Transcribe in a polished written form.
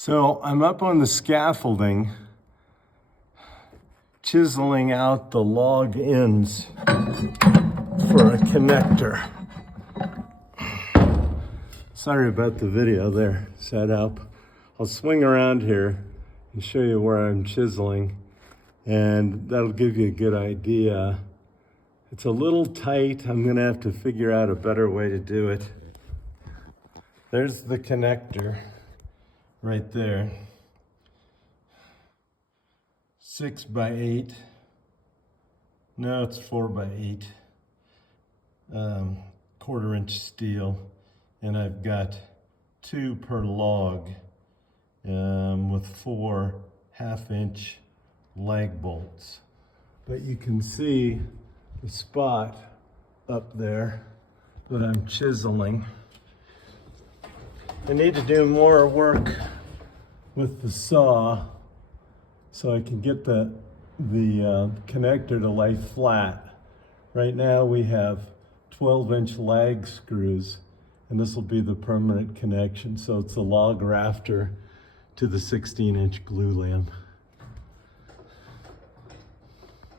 So I'm up on the scaffolding, chiseling out the log ends for a connector. Sorry about the video there, set up. I'll swing around here and show you where I'm chiseling, and that'll give you a good idea. It's a little tight. I'm gonna have to figure out a better way to do it. There's the connector right there. 6 by 8. No, it's 4 by 8. 1/4-inch steel. And I've got 2 per log with 4 1/2-inch lag bolts. But you can see the spot up there that I'm chiseling. I need to do more work with the saw so I can get the connector to lay flat. Right now we have 12-inch lag screws, and this will be the permanent connection. So it's a log rafter to the 16-inch glue lamp.